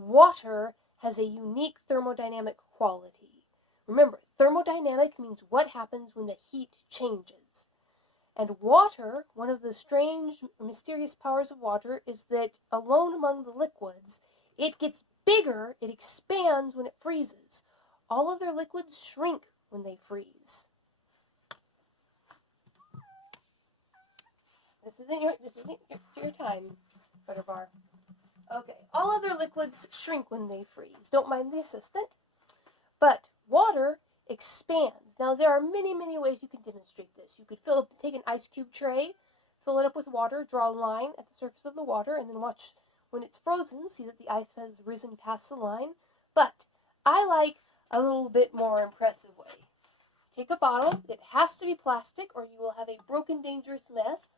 water has a unique thermodynamic quality. Remember, thermodynamic means what happens when the heat changes. And water, one of the strange, mysterious powers of water is that alone among the liquids, it gets bigger, it expands when it freezes. All other liquids shrink when they freeze. This isn't your time, Butterbar. Okay, all other liquids shrink when they freeze. Don't mind the assistant. But water expands. Now, there are many, many ways you can demonstrate this. You could take an ice cube tray, fill it up with water, draw a line at the surface of the water, and then watch when it's frozen, see that the ice has risen past the line. But I like a little bit more impressive way. Take a bottle. It has to be plastic or you will have a broken, dangerous mess.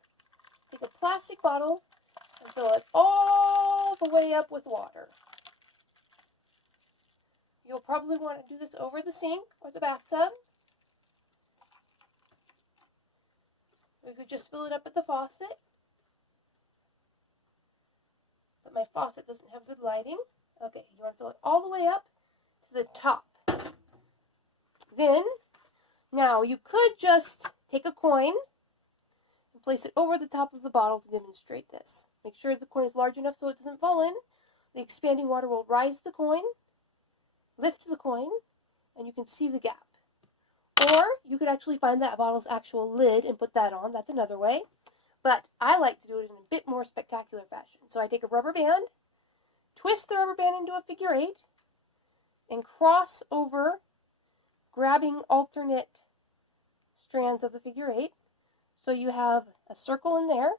Take a plastic bottle and fill it all the way up with water. You'll probably want to do this over the sink or the bathtub. You could just fill it up at the faucet. But my faucet doesn't have good lighting. Okay, you want to fill it all the way up to the top. Then, now you could just take a coin and place it over the top of the bottle to demonstrate this. Make sure the coin is large enough so it doesn't fall in. The expanding water will rise the coin, lift the coin, and you can see the gap. Or you could actually find that bottle's actual lid and put that on. That's another way. But I like to do it in a bit more spectacular fashion. So I take a rubber band, twist the rubber band into a figure 8, and cross over, grabbing alternate strands of the figure 8. So you have a circle in there,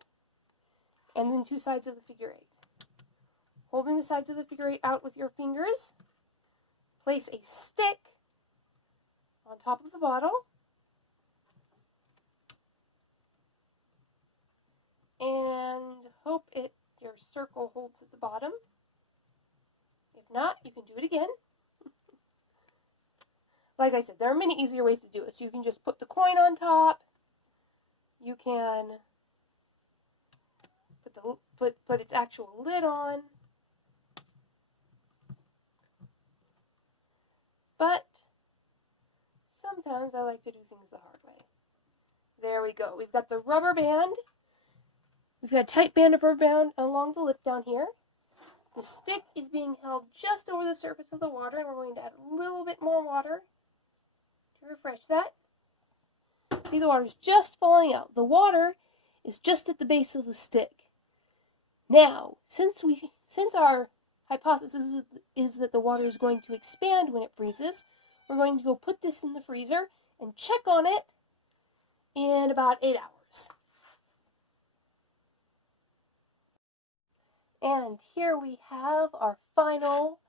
and then two sides of the figure 8. Holding the sides of the figure 8 out with your fingers, place a stick on top of the bottle, and hope your circle holds at the bottom. If not, you can do it again. Like I said, there are many easier ways to do it. So you can just put the coin on top. You can put its actual lid on. But sometimes I like to do things the hard way. There we go. We've got the rubber band. We've got a tight band of rubber band along the lip down here. The stick is being held just over the surface of the water, and we're going to add a little bit more water to refresh that. See, the water's just falling out. The water is just at the base of the stick. Now, since our hypothesis is that the water is going to expand when it freezes, we're going to go put this in the freezer and check on it in about 8 hours. And here we have our final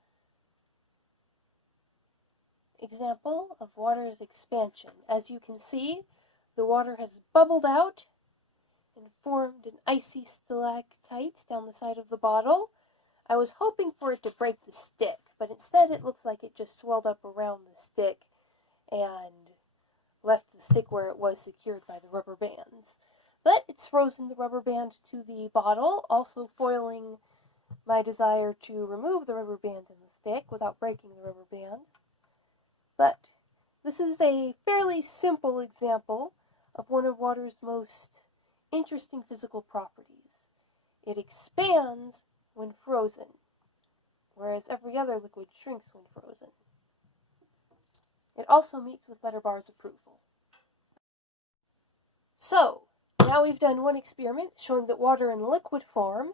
example of water's expansion. As you can see, the water has bubbled out and formed an icy stalactite down the side of the bottle. I was hoping for it to break the stick, but instead it looks like it just swelled up around the stick and left the stick where it was secured by the rubber bands. But it's frozen the rubber band to the bottle, also foiling my desire to remove the rubber band in the stick without breaking the rubber band. But this is a fairly simple example of one of water's most interesting physical properties. It expands when frozen, whereas every other liquid shrinks when frozen. It also meets with Butterbar's approval. So, now we've done one experiment showing that water in liquid form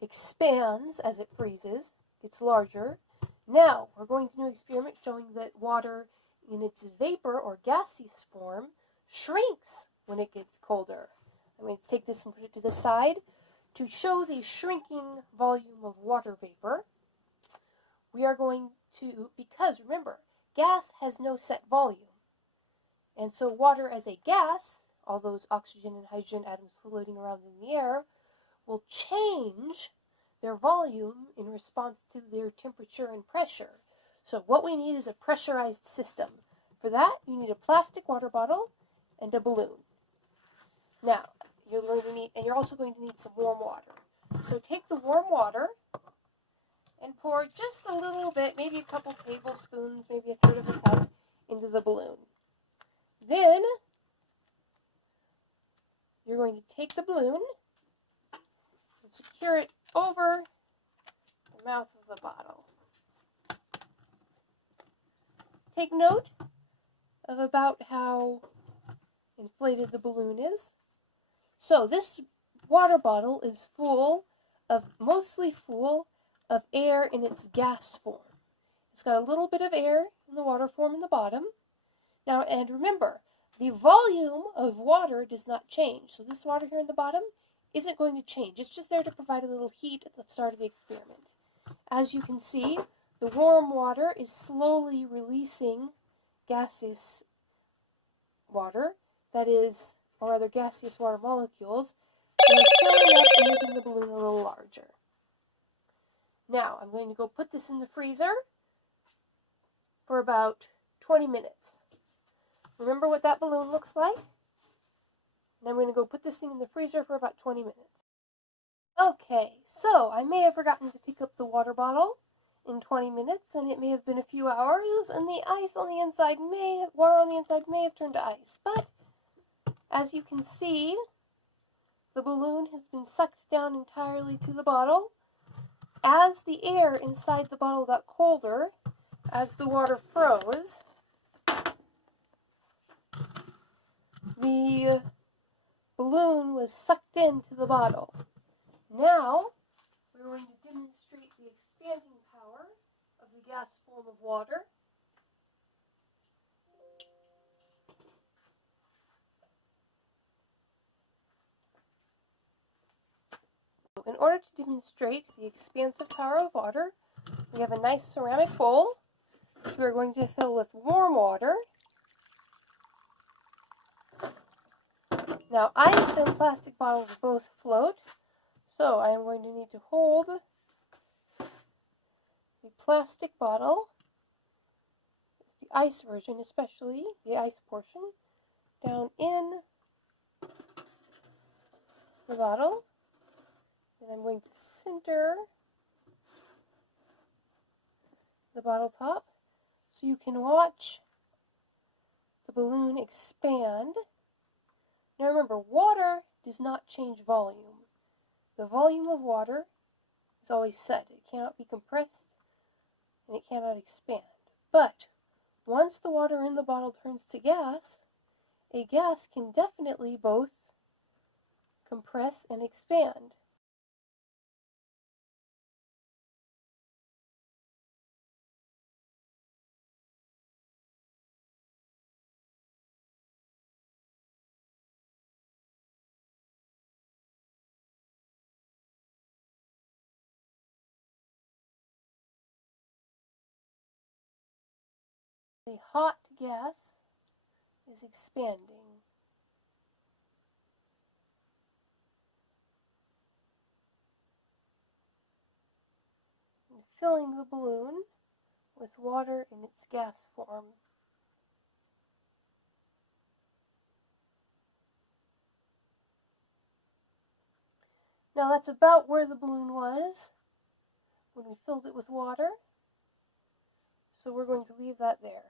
expands as it freezes, gets larger. Now, we're going to do an experiment showing that water in its vapor or gaseous form shrinks when it gets colder. I'm going to take this and put it to the side to show the shrinking volume of water vapor. We are going to, because remember, gas has no set volume. And so water as a gas, all those oxygen and hydrogen atoms floating around in the air, will change their volume in response to their temperature and pressure. So what we need is a pressurized system. For that, you need a plastic water bottle and a balloon. Now, you're also going to need some warm water. So take the warm water and pour just a little bit, maybe a couple tablespoons, maybe a third of a cup, into the balloon. Then you're going to take the balloon and secure it over the mouth of the bottle. Take note of about how inflated the balloon is. So this water bottle is mostly full of air in its gas form. It's got a little bit of air in the water form in the bottom. Now, and remember, the volume of water does not change. So this water here in the bottom isn't going to change. It's just there to provide a little heat at the start of the experiment. As you can see, the warm water is slowly releasing gaseous water, or rather gaseous water molecules, and filling up and making the balloon a little larger. Now, I'm going to go put this in the freezer for about 20 minutes. Remember what that balloon looks like? And I'm going to go put this thing in the freezer for about 20 minutes. Okay, so I may have forgotten to pick up the water bottle in 20 minutes, and it may have been a few hours, and the water on the inside may have turned to ice. But, as you can see, the balloon has been sucked down entirely to the bottle. As the air inside the bottle got colder, as the water froze, the balloon was sucked into the bottle. Now, we're going to demonstrate the expanding power of the gas form of water. In order to demonstrate the expansive power of water, we have a nice ceramic bowl, which we're going to fill with warm water. Now, ice and plastic bottles both float, so I am going to need to hold the plastic bottle, the ice version especially, the ice portion, down in the bottle. And I'm going to center the bottle top so you can watch the balloon expand. Now remember, water does not change volume. The volume of water is always set. It cannot be compressed and it cannot expand. But once the water in the bottle turns to gas, a gas can definitely both compress and expand. The hot gas is expanding. And filling the balloon with water in its gas form. Now that's about where the balloon was when we filled it with water. So we're going to leave that there.